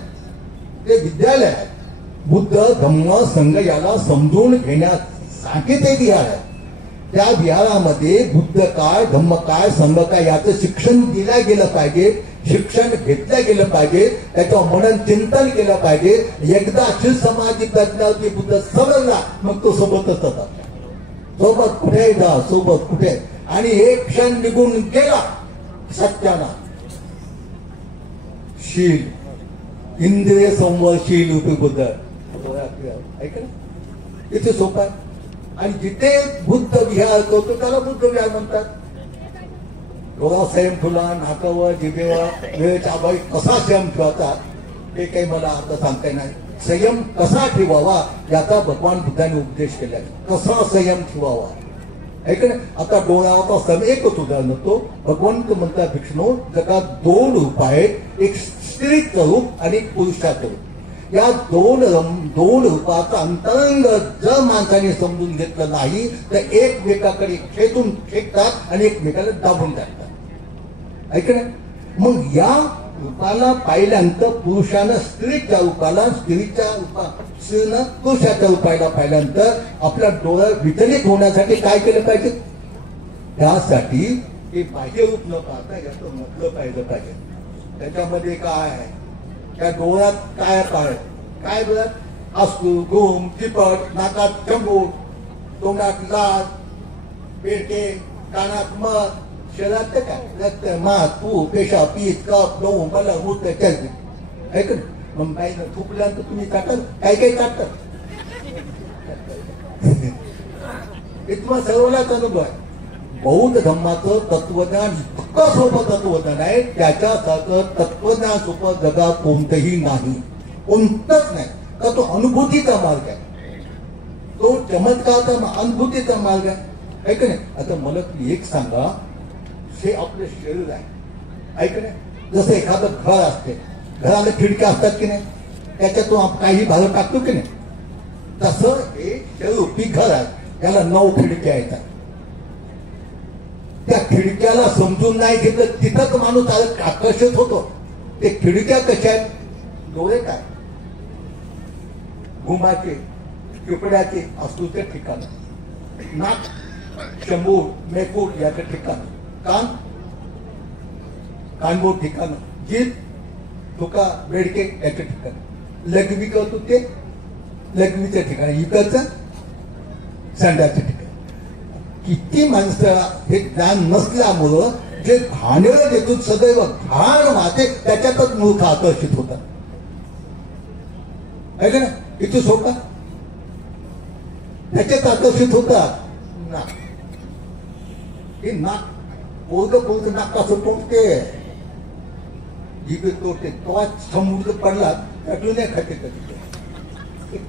ते विद्यालय आहे. बुद्ध धम्म संघ याला समजून घेण्यासाठी ते विहार आहे. त्या विहारामध्ये बुद्ध काय, धम्म काय, संघ काय याचं शिक्षण दिलं गेलं पाहिजे, शिक्षण घेतलं गेलं पाहिजे, त्याच्यावर मनन चिंतन केलं पाहिजे. एकदा अशी समाधी प्रज्ञावती बुद्ध समजला, मग तो सोबतच होता. सोबत कुठे जा, सोबत कुठे. आणि एक क्षण निघून गेला सत्याना. शील, इंद्रिय संवरशील उपी बुद्ध. ऐक ना, इथे सोपं आहे. आणि जिथे बुद्ध विहार करतो त्याला बुद्ध विहार म्हणतात. डोळा संयम ठेवला, नाकावर, जिभेवर, वेळेच्या अभावी कसा संयम ठेवायचा ते काही मला आता सांगता नाही. संयम कसा ठेवावा याचा भगवान बुद्धाने उपदेश केला. कसा संयम ठेवावा ऐक ना, आता डोळ्यावर असताना एकच उदाहरण होतो. भगवंत म्हणतात भिक्षणो जगात दोन रूप आहेत, एक स्त्रीचं रूप आणि एक पुरुषाचं रूप. या दोन रूपाचं अंतरंग जर माणसाने समजून घेतलं नाही तर एकमेकाकडे खेचून फेकतात आणि एकमेकाला दाबून टाकतात. ऐक ना, मग या रूपाला पाहिल्यानंतर पुरुषानं स्त्रीच्या रूपाला, स्त्रीनं पुरुषाच्या रूपाला पाहिल्यानंतर आपल्या डोळ्या विचलित होण्यासाठी काय केलं पाहिजे? त्यासाठी हे बाह्य रूप न पाहता याचं म्हटलं पाहिजे. त्याच्यामध्ये काय आहे, त्या डोळ्यात काय काय बोलत असू, घुम, चिपट, नाकात चंबूट, तोंडात लाल, बेडके, कानात मध, शरीरात काय रक्त, मास, पू, पेशा, पीत, कप, गहू, बल, मूत्र, चरबी. ऐक ना, मग बाईनं थुकल्यानंतर तुम्ही काढतात, काही काढतात. हे तुम्हाला सर्वांनाच अनुभव आहे. बौद्ध धर्माचं तत्वज्ञान इतकं सोपं तत्वज्ञान आहे, त्याच्यासारखं तत्वज्ञान सोपं जगात कोणतंही नाही, कोणतंच नाही. का तो अनुभूतीचा मार्ग आहे, तो चमत्काराचा अनुभूतीचा मार्ग आहे. ऐक नाही, आता मला तुम्ही एक सांगा, हे आपलं शरीर आहे. ऐक नाही, जसं एखादं घर असते, घराला खिडक्या असतात की नाही, त्याच्यातून आपण काही भाग टाकतो की नाही, तसं हे शरीरूपी घर आहे, त्याला 9 खिडक्या येतात. त्या खिडक्याला समजून नाही घेतलं तिथंच माणूस आकर्षित होतो. ते खिडक्या कशा आहेत? डोळे काय, घुमाचे, चिपड्याचे असतो त्या ठिकाण, नाक, शंभूर, मेकूट याचं ठिकाण, कान, कानबोट ठिकाण, जीभ, तुका, बेडके याच्या ठिकाण, लघवी करतो ते लघवीच्या ठिकाणी, इकडचं संडाच्या ठिकाणी. किती माणसं हे ज्ञान नसल्यामुळं जे घाणेरडं देतून सदैव घाण वाहते त्याच्यातच मूर्ख आकर्षित होतात. आहे का ना, किती सोपा, त्याच्यात आकर्षित होतात. नाक, हे नाक पोरग नाक कसं तोडते, जिथे तोडते तो समुद्र पडला त्यातून नाही खाते कधी.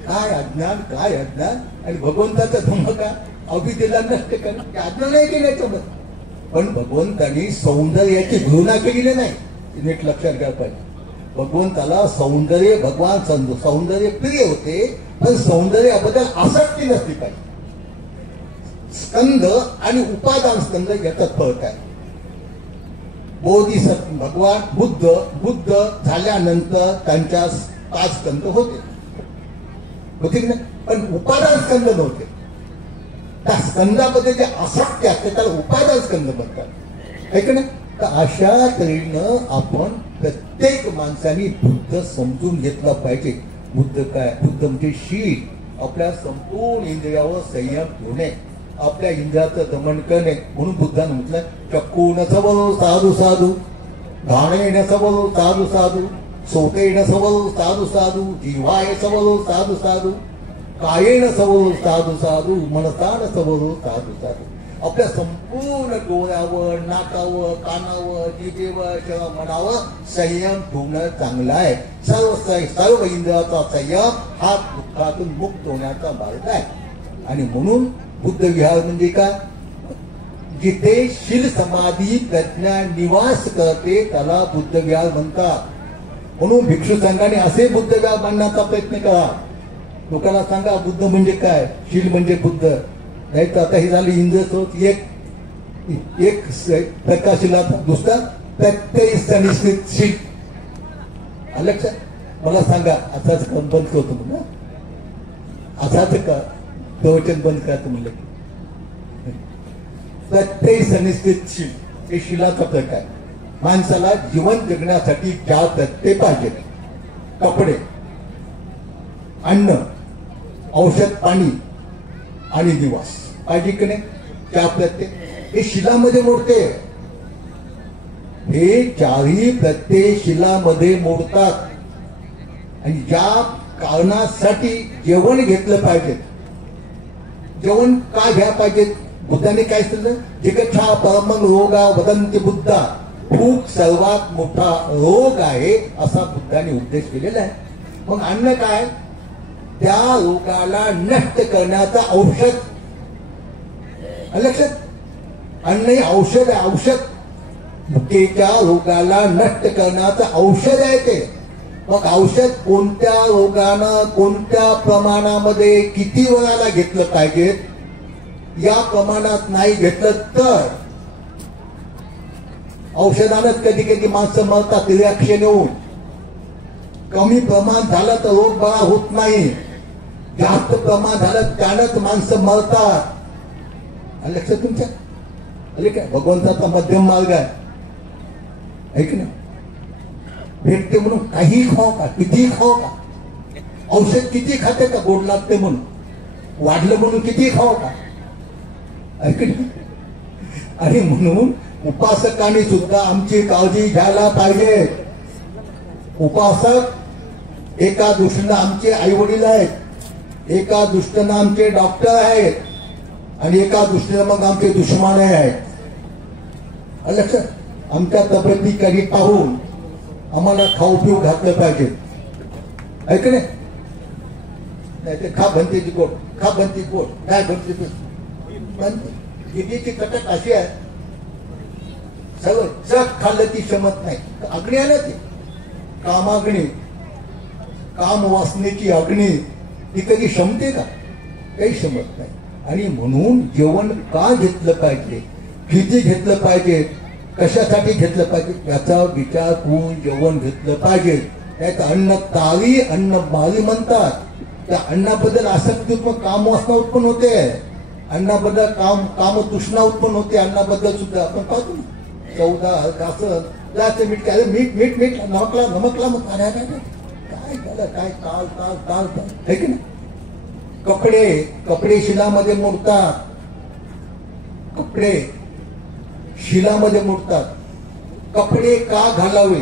काय अज्ञान, काय अज्ञान. आणि भगवंताचा धम्म काय अभि दिला नसते का, अज्ञान नाही केलं याच्यामध्ये. पण भगवंतानी सौंदर्याची घृणा केलेली नाही, नीट लक्षात घ्यायला पाहिजे. भगवंताला सौंदर्य, भगवान सौंदर्य प्रिय होते, पण सौंदर्याबद्दल आसक्ती नसली पाहिजे. स्कंद आणि उपादान स्कंद याच्यात फरक आहे. बोधिसत्व भगवान बुद्ध झाल्यानंतर त्यांच्या 5 स्कंद होते की नाही, पण उपादान स्कंद नव्हते. त्या स्कंदामध्ये जे आसक्ती असते त्याला उपादान स्कंद म्हणतात. ऐक ना, तर अशा तऱ्हेनं आपण प्रत्येक माणसाने बुद्ध समजून घेतला पाहिजे. बुद्ध काय? बुद्ध म्हणजे शील, आपल्या संपूर्ण इंद्रियावर संयम ठेवणे, आपल्या इंद्रियाचं दमन करणे. म्हणून बुद्धानं म्हटलं चक्कू न सबल साधू साधू, घाणे न सबल साधू साधू, सोटे न सबल साधू साधू, जिव्हाय सबल साधू साधू, कायेन सबल साधू साधू, मनसानं सबल साधू साधू. आपल्या संपूर्ण डोळ्यावर, नाकावर, कानावर, जिभेवर, मनावर संयम ठेवणं चांगलं आहे. सर्व इंद्रियाचा संयम हा दुःखातून मुक्त होण्याचा मार्ग आहे. आणि म्हणून बुद्ध विहार म्हणजे काय? जिथे शील समाधी प्रज्ञा निवास करते त्याला बुद्ध विहार म्हणतात. म्हणून भिक्षू संघाने असे बुद्ध विहार बांधण्याचा प्रयत्न करा. लोकांना सांगा बुद्ध म्हणजे काय, शील म्हणजे बुद्ध. नाही तर आता हे झालं इंद्र स्रोत, एक प्रकाशिला, दुसरा प्रत्ययनिश्चित शील. लक्षात मला सांगा, असाच बंद करतो म्हणून, असाच का प्रवचन बंद करायचं म्हणलं की प्रत्यय सनिश्चित शील हे शिलाचा प्रकार. माणसाला जीवन जगण्यासाठी 4 प्रत्यय पाहिजे. कपडे, अन्न, औषध, पाणी आणि निवास पाहिजे की नाही. 4 प्रत्यय हे शिलामध्ये मोडते. हे 4ही प्रत्यय शिलामध्ये मोडतात. आणि ज्या कारणासाठी जेवण घेतलं पाहिजे, जेवण काय घ्या पाहिजे, बुद्धाने काय सांगितलं? जगच्छा परमं रोगा वदंती बुद्धा, भूक सर्वात मोठा रोग आहे असा बुद्धाने उपदेश केलेला आहे. मग अन्न काय? त्या रोगाला नष्ट करण्याचा औषध. लक्षात अन्न हे औषध आहे, औषध भुकेच्या रोगाला नष्ट करण्याचं औषध आहे ते. मग औषध कोणत्या रोगानं कोणत्या प्रमाणामध्ये किती वेळाला घेतलं पाहिजे, या प्रमाणात नाही घेतलं तर औषधानंच कधी कधी माणसं मरतात रिॲक्शन येऊन. कमी प्रमाण झालं तर रोग बरा होत नाही, जास्त प्रमाण झालं त्यानंच माणसं मरतात. लक्षात तुमच्या काय भगवंताचा मध्यम मार्ग आहे ऐक ना. भेटते म्हणून काही खाऊ का, किती खाऊ का, औषध किती खाते का, गोड लागते म्हणून, वाढलं म्हणून किती खाऊ का, ऐक ना. आणि म्हणून उपासकांनी सुद्धा आमची काळजी घ्यायला पाहिजे. उपासक एका दृष्टीनं आमचे आई वडील आहेत, एका दृष्टीनं आमचे डॉक्टर आहेत, आणि एका दृष्टीनं मग आमचे दुश्मन आहेत. लक्षात आमच्या तब्येतीकडे पाहून आम्हाला खाऊ पिऊ घातलं पाहिजे ऐक नाही ते खा बनतेची गोड, खा बनती गोड, काय बनते जिभेची कटक अशी आहे, सगळं जग खाल्लं ती क्षमत नाही. अग्नी आहे ना ती कामाग्नी, काम वासनेची अग्नी, ती कधी क्षमते का, काही क्षमत नाही. आणि म्हणून जेवण का घेतलं पाहिजे, किती घेतलं पाहिजे, कशासाठी घेतलं पाहिजे याचा विचार करून जेवण घेतलं पाहिजे. त्यात अन्न तावी अन्न मावी म्हणतात. त्या अन्नाबद्दल आसक्ती उत्पन्न, काम वासना उत्पन्न होते, अन्नाबद्दल काम तृष्णा उत्पन्न होते. अन्नाबद्दल सुद्धा आपण पाहतो 14 कसं जास्त मीठ काय, मीठ मीठ मीठ नमकला मग काय झालं, काय काल काल काल आहे की नाही. कपडे शिलामध्ये मोडतात, कपडे शिलामध्ये मोडतात. कपडे का घालावे,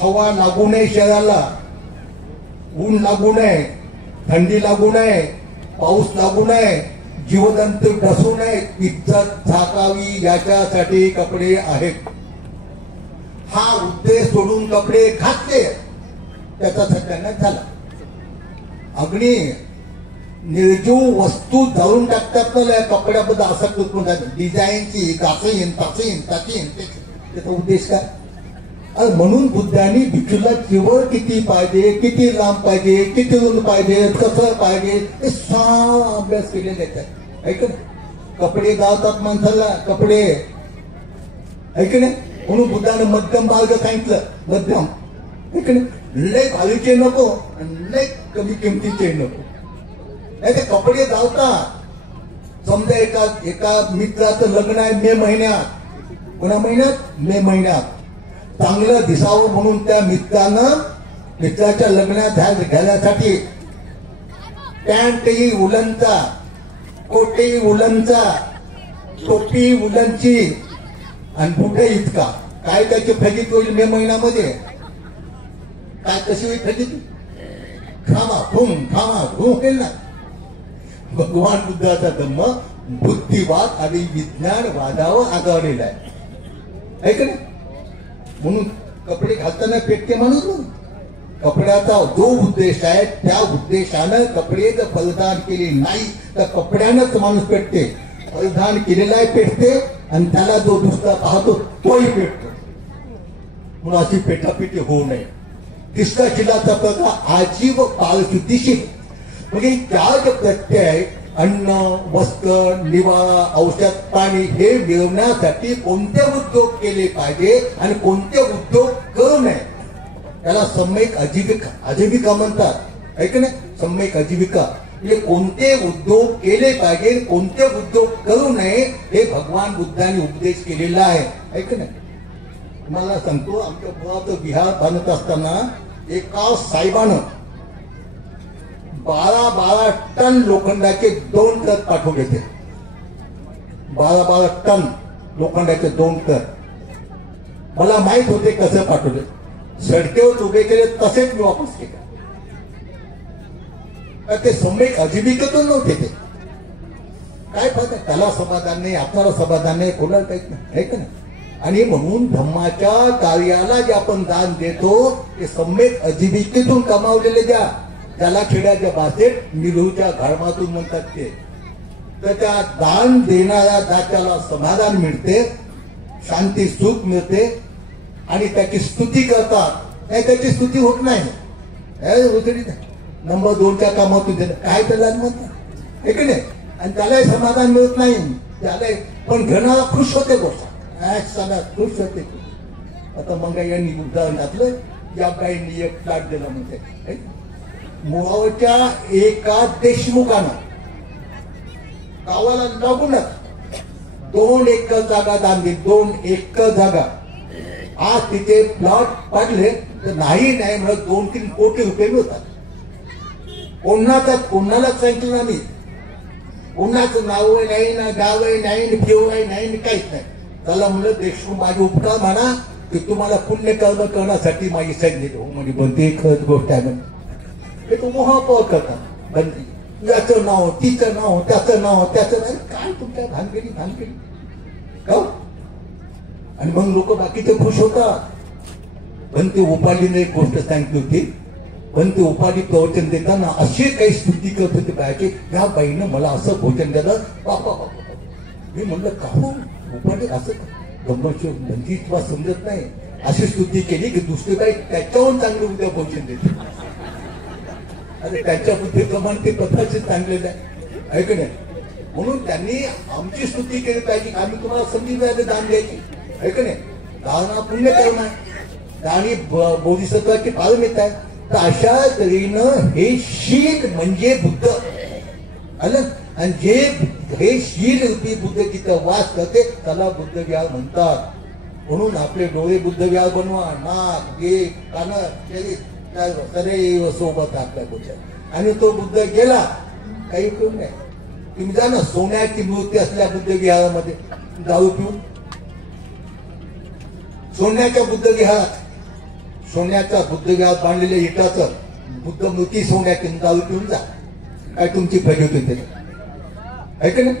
हवा लागू नये शरीराला, ऊन लागू नये, थंडी लागू नये, पाऊस लागू नये, जीवजंतू ढसू नये, इज्जत झाकावी याच्यासाठी कपडे आहेत. हा उद्देश सोडून कपडे घातले त्याचा सत्यानाश झाला. अग्नी निर्जीव वस्तू जाळून टाकतात ना कपड्याबद्दल आसक्त उत्पन्न झाली, डिझाईनची कासीन तासीन ताकीन, त्याचा उद्देश काय. म्हणून बुद्धांनी भिक्षूला केवळ किती पाहिजे, किती लांब पाहिजे, किती रुंद पाहिजे, कसं पाहिजे हे सारा अभ्यास केलेले आहेत ऐक ना. कपडे गावतात माणसाला, कपडे ऐक ना. म्हणून बुद्धाने मध्यम मार्ग सांगितलं, मध्यम ऐक ना. लय भारीचे नको आणि लय कमी किमतीचे नको. नाही ते कपडे गावतात. समजा एका मित्राचं लग्न आहे मे महिन्यात, कोणा महिन्यात, मे महिन्यात. चांगलं दिसावं म्हणून त्या मित्राच्या लग्नात घालण्यासाठी पॅन्टही उलनचा, कोटही उलनचा, टोपी उलनची आणि बुटे इतका. काय त्याची फजित होईल मे महिन्यामध्ये, काय कशी होईल फजित, खामा घुम होईल ना. भगवान बुद्धाचा धम्म बुद्धिवाद आणि विज्ञानवादावर आधारलेला आहे ऐक ना. म्हणून कपडे घालताना पेटते माणूस, कपड्याचा जो उद्देश आहे त्या उद्देशानं कपडे जर परिधान केले नाही तर कपड्यानंच माणूस पेटते. परिधान केलेला पेटते आणि त्याला जो दुसरा पाहतो तोही पेटतो. म्हणून अशी पेटापेटी होऊ नये. तिसरा शिलाचा प्रकार आजीव कालशुद्धीशील, म्हणजे चार प्रत्यय अन्न वस्त्र निवारा औषध पाणी हे मिळवण्यासाठी कोणते उद्योग केले पाहिजे आणि कोणते उद्योग करू नये त्याला सम्यक आजीविका म्हणतात ऐक ना. सम्यक आजीविका म्हणजे कोणते उद्योग केले पाहिजे, कोणते उद्योग करू नये हे भगवान बुद्धांनी उपदेश केलेला आहे ऐक ना. तुम्हाला सांगतो, आमच्या पुराचं विहार बांधत असताना एका साहेबानं 12 टन लोखंडाचे 2 ट्रक पाठवले होते. 12 टन लोखंडाचे 2 ट्रक. मला माहित होते कसं पाठवले. सडकेवर उभे केले तसेच मी वापस केले. ते सम्यक आजीविकेतून नव्हते ते. काय फरक, त्याला समाधान नाही, आपल्याला समाधान नाही, कोणाला काहीच नाही ऐक ना. आणि म्हणून धम्माच्या कार्याला जे आपण दान देतो ते सम्यक आजीविकेतून कमावलेले द्या. त्याला खेड्याच्या भाषेत निलूच्या घाडमातून म्हणतात ते तर त्या दान देणाऱ्या दात्याला समाधान मिळते, शांती सुख मिळते आणि त्याची स्तुती करतात. नाही त्याची स्तुती होत नाही. नंबर 2च्या कामात तुझे काय त्याला म्हणतात हे की नाही. आणि त्यालाही समाधान मिळत नाही त्याला, पण घेणारा खुश होते गोष्ट सगळ्यात खुश होते. आता मग यांनी उदाहरण घातलं, या बाईंनी एक फ्लॅट दिला म्हणते. मुळावरच्या एका देशमुखानं गावाला लागूनच 2 एकर जागा दान दिली. 2 एकर जागा. आज तिथे प्लॉट पाडले तर नाही म्हणत 2-3 कोटी रुपये मिळतात. कोणाला सांगितलं ना मी, कोणाचं नाव नाही ना गाव नाही ठेव नाही काहीच नाही. त्याला म्हणलं देशमुख माझे उपकार म्हणा की तुम्हाला पुण्य कर्म करण्यासाठी माझी संधी देऊ. म्हणजे बनते खरंच गोष्ट आहे म्हणजे तो महापौर करतात. बनते याचं नाव तिचं नाव त्याचं नाव त्याचं नाव काय तुमच्या भानगडी का. आणि मग लोक बाकीचे खुश होतात. पण ते उपाधीने एक गोष्ट सांगितली होती. पण ते उपाधी प्रवचन देताना अशी काही स्तुती करत होते बायचे, या बाईनं मला असं भोजन दिलं बापा. मी म्हणलं का हो उपाधी असं गमनशिव म्हणजे तुला समजत नाही. अशी स्तुती केली की दुसरी बाई त्याच्याहून चांगलं उद्या भोजन देते. अरे त्याच्या बुद्धीप्रमाणे ते पथाचे चांगलेलं आहे ऐक नाही. म्हणून त्यांनी आमची स्तुती केली पाहिजे. आम्ही तुम्हाला संधी मिळाली दान द्यायची ऐक नाही. दान हा पुण्य कर्म आहे आणि बोधिसत्वाची पारमित आहे. तर अशा तऱ्हेनं हे शील म्हणजे बुद्ध आलं. आणि जे हे शील रूपी बुद्ध जिथं वास करते त्याला बुद्ध विहार म्हणतात. म्हणून आपले डोळे बुद्ध विहार बनवा. नाक गे कान सदैव सोबत आपल्या बुद्ध. आणि तो बुद्ध गेला काही उपयोग नाही. तुम्ही जा ना सोन्याची मूर्ती असल्या बुद्ध विहारामध्ये दारू पिऊन, सोन्याच्या बुद्ध विहारात, सोन्याचा बुद्ध विहार बांधलेल्या इटाचं बुद्ध मूर्ती सोन्याची दारू पिऊन जा. काय तुमची फजी होती त्याच्यात ऐक ना.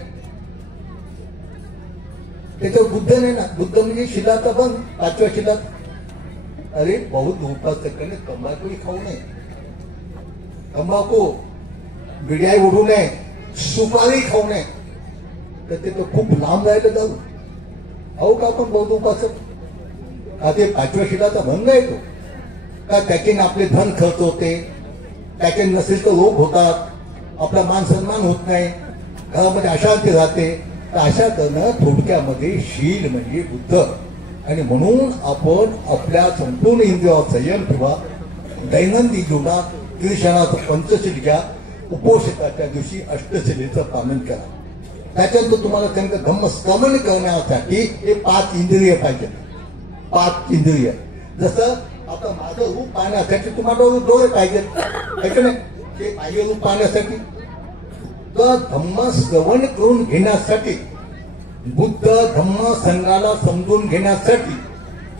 त्याच्यावर बुद्ध नाही ना. बुद्ध म्हणजे शिलाचा बंद 5व्या शिलात. अरे बहुत उपासकाने तंबाखू खाऊ नये. तंबाखू बिड्या उडू नये. सुपारी खाऊ नये. तर ते खूप लांब राहिलं जाऊ. अहो का आपण बौद्ध उपासक ते 5व्या शिलाचा भंग आहे तो का. त्याच्याने आपले धन खर्च होते, त्याचे नसेल तर रोग होतात, आपला मान सन्मान होत नाही, घरामध्ये अशांती राहते. तर अशा करणं थोडक्यामध्ये शील म्हणजे बुद्ध. आणि म्हणून आपण आपल्या संपूर्ण इंद्रियावर संयम ठेवा. दैनंदिन जीवनात कीर्षणाचं पंचशील घ्या. उपोषिताच्या दिवशी अष्टशिलेचं पालन करा. त्याच्यानंतर तुम्हाला त्यांचं धम्मश्रवण करण्यासाठी हे 5 इंद्रिय पाहिजे. 5 इंद्रिय. जसं आता माझं रूप पाहण्यासाठी तुम्हाला डोळे पाहिजेत ऐकलं नाही. ते बाह्य रूप पाहण्यासाठी तर धम्म श्रवण करून घेण्यासाठी, बुद्ध धम्म संघाला समजून घेण्यासाठी,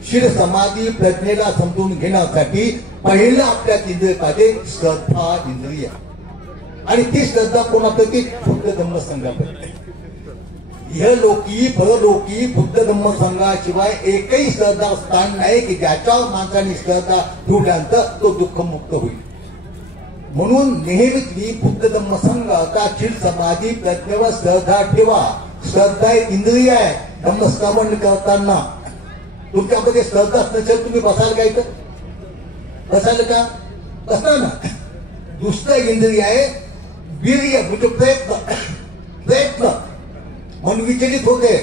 शील समाधी प्रज्ञेला समजून घेण्यासाठी पहिलं आपल्या इंद्रिय पाहिजे श्रद्धा इंद्रिय. आणि ती श्रद्धा कोणापैकी बुद्ध धम्म संघापैकी. इहलोकी परलोकी बुद्ध धम्म संघाशिवाय एकही श्रद्धा स्थान नाही की ज्याच्यावर माणसाने श्रद्धा ठेवल्यानंतर तो दुःखमुक्त होईल. म्हणून नेहमीच बुद्ध धम्म संघाचा शील समाधी प्रज्ञेवर श्रद्धा ठेवा. श्रद्धा एक इंद्रिय आहे. धम्मश्रवण करताना तुमच्यामध्ये श्रद्धा नसेल तुम्ही बसाल काय तर बसाल का. बसणार ना. दुसरं इंद्रिय आहे वीर्य म्हणजे प्रयत्न. मन विचलित होते,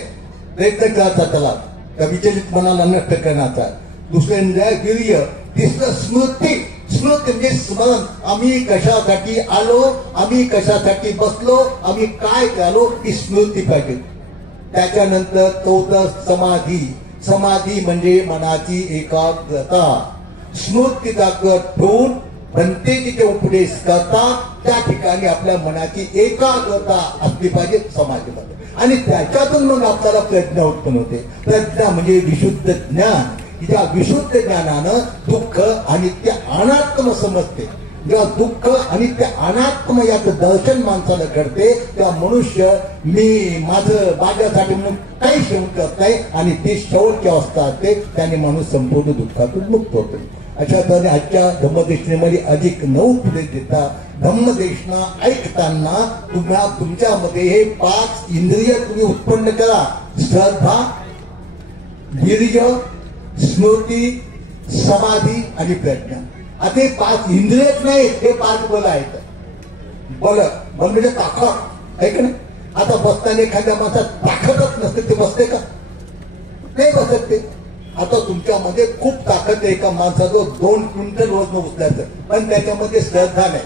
प्रयत्न करायचा त्याला त्या विचलित मनाला नष्ट करण्याचा. दुसरं इंद्रिय वीर्य. तिसरं स्मृती. स्मृती म्हणजे स्मरण. आम्ही कशासाठी आलो, आम्ही कशासाठी बसलो, आम्ही काय केलो ही स्मृती पाहिजे. त्याच्यानंतर चौथं समाधी. समाधी म्हणजे मनाची एकाग्रता. स्मृतीचा कट ठेवून प्रत्येकीचे उपदेश करता त्या ठिकाणी आपल्या मनाची एकाग्रता असली पाहिजे समाधीमध्ये. आणि त्याच्यातून मग आपल्याला प्रज्ञा उत्पन्न होते. प्रज्ञा म्हणजे विशुद्ध ज्ञान. त्या विशुद्ध ज्ञानानं दुःख आणि त्या अनात्म समजते. जेव्हा दुःख आणि त्या अनात्म याचं दर्शन माणसाला घडते तेव्हा मनुष्य मी माझं माझ्यासाठी म्हणून काही शेवट करत नाही आणि ते शेवटची अवस्था असते. त्याने माणूस संपूर्ण दुःखातून मुक्त होतो. अशा तऱ्हेने आजच्या धम्मदेशनेमध्ये अधिक 9 पुढे देता धम्मदेशना ऐकताना तुमच्यामध्ये हे 5 इंद्रिय तुम्ही उत्पन्न करा. श्रद्धा, वीर्य, स्मृती, समाधी आणि प्रज्ञा. आता हे 5 इंद्रियच नाही, हे 5 बल आहेत. बल म्हणजे ताकद आहे का नाही. आता बसताना एखाद्या माणसात ताकदच नसते, ते बसते का? नाही बसत ते. आता तुमच्यामध्ये खूप ताकद आहे एका माणसाचं 2 क्विंटल वजन उचलायचं, पण त्याच्यामध्ये श्रद्धा नाही,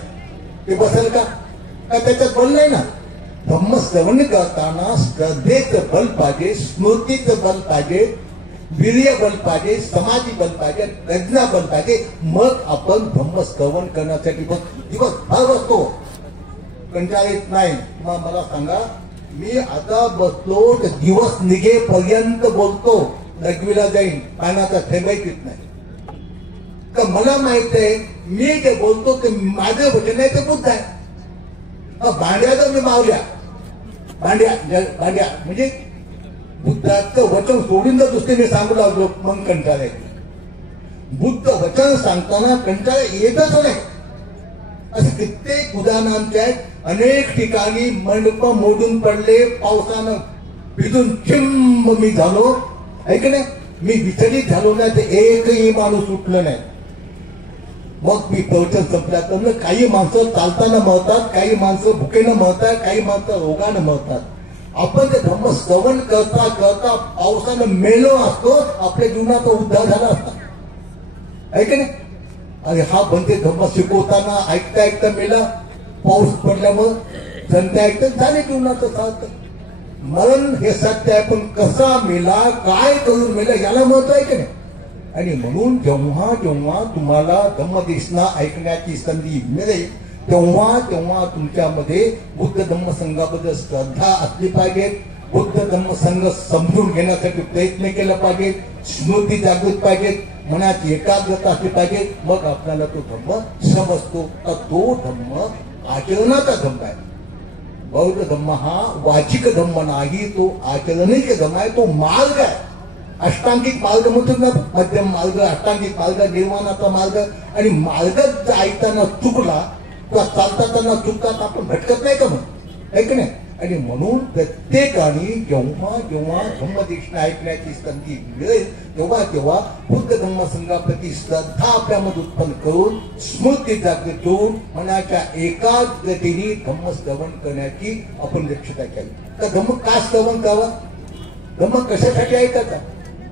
ते बसेल का? त्याच्यात बल नाही ना. धम्म श्रवण करताना श्रद्धेचं बल पाहिजे, स्मृतीचं बल पाहिजे, वीर्य बल पाहिजे, समाधी बल पाहिजे, प्रज्ञा बल पाहिजे. मग आपण धम्म श्रवण करण्यासाठी दिवसभर बसतो, कंटाळा येत नाही. मला सांगा, मी आता बसलो तर दिवस निघेपर्यंत बोलतो, लघवीला जाईन, पाण्याचा थेंबही पित नाही. का मला माहित आहे मी जे बोलतो ते माझं वचन आहे, ते बुद्ध आहे. भांड्याचं मी मावल्या भांड्या म्हणजे बुद्धाचं वचन सोडून जर दुसरीने सांगू लागलो मग कंटाळा येतो. बुद्ध वचन सांगताना कंटाळा येतच नाही. असे कित्येक उदाहरण आमचे आहेत. अनेक ठिकाणी मंडप मोडून पडले, पावसानं भिजून चिंब मी झालो, ऐक नाही, मी विचलित झालो नाही, तर एकही माणूस उठलं नाही. मग मी प्रवचन संपल्यानंतर काही माणसं चालताना मरतात, काही माणसं भुकेनं मरतात, काही माणसं रोगानं मरतात. आपण ते धम्म श्रवण करता करता पावसानं मेलो असतो, आपल्या जीवनाचा उद्धार झाला असता, ऐक नाही. अरे हा बनते धम्म शिकवताना ऐकता ऐकता मेला, पाऊस पडल्यामुळे जनता ऐकत झाले जीवनाचं सार्थ. मरण हे सत्य आहे, पण कसा मेला, काय करून मेला याला महत्व आहे की नाही. आणि म्हणून जेव्हा जेव्हा तुम्हाला धम्मदेशना ऐकण्याची संधी मिळेल तेव्हा तेव्हा तुमच्यामध्ये बुद्ध धम्म संघाबद्दल श्रद्धा असली पाहिजे, बुद्ध धम्म संघ समजून घेण्यासाठी प्रयत्न केला पाहिजे, स्मृती जागृत पाहिजेत, मनाची एकाग्रता असली पाहिजे. मग आपल्याला तो धम्म समजतो. तर तो धम्म आचरणाचा धम्म आहे. बौद्ध धम्म हा वाचिक धम्म नाही, तो आचरणिक धम्म आहे, तो मार्ग आहे. अष्टांगिक मार्ग म्हणतो ना, मध्यम मार्ग, अष्टांगिक मार्ग, निर्वाणाचा मार्ग. आणि मार्ग ऐकताना चुकला किंवा चालताना चुकतात आपण भटकत नाही का मग, ऐक नाही. आणि म्हणून प्रत्येकाने जेव्हा जेव्हा धम्मदेशना ऐकण्याची संधी मिळेल तेव्हा तेव्हा बुद्ध धम्म संघाप्रती श्रद्धा आपल्यामध्ये उत्पन्न करून स्मृती जागृत होऊन मनाच्या एकाग्रतेने धम्म श्रवण करण्याची आपण दक्षता केली. तर धम्म का श्रवण करावा, धम्म कशासाठी ऐकायचा,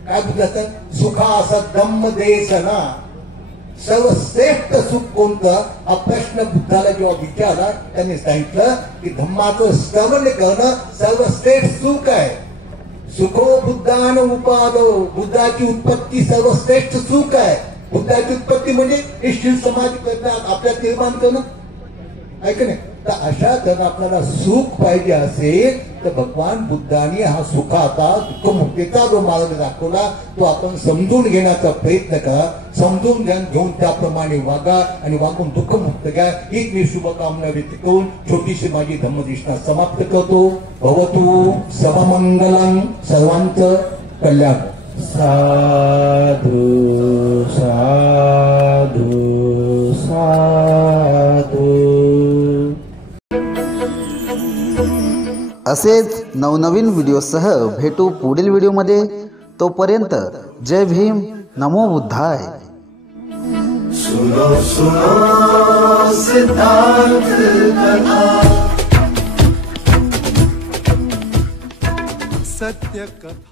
काय बुद्धाचं सुखा असा धम्म देशना, सर्वश्रेष्ठ सुख कोणतं हा प्रश्न बुद्धाला जेव्हा विचारला त्यांनी सांगितलं की धम्माचं श्रवण करणं सर्वश्रेष्ठ सुख आहे. सुखो बुद्धान उपादो, बुद्धाची उत्पत्ती सर्वश्रेष्ठ सुख आहे. बुद्धाची उत्पत्ती म्हणजे निश्चित समाज करतात, आपल्यात निर्माण करणं, ऐक नाही. तर अशा जर आपल्याला सुख पाहिजे असेल तर भगवान बुद्धाने हा सुखाचा दुःखमुक्तीचा जो मार्ग दाखवला तो आपण समजून घेण्याचा प्रयत्न करा. समजून घेऊन त्याप्रमाणे वागा आणि वागून दुःखमुक्त घ्या. हीच मी शुभकामना व्यक्त करून छोटीशी माझी धम्मदेशना समाप्त करतो. भवतु सर्वमंगलं, सर्वांचं कल्याण. साधु साधु साधु. असेच नवनवीन व्हिडिओसह भेटू पुढील व्हिडिओमध्ये. तोपर्यंत जय भीम, नमो बुद्धाय. सुनो सुनो सिद्धार्थ कथा, सत्य कथा.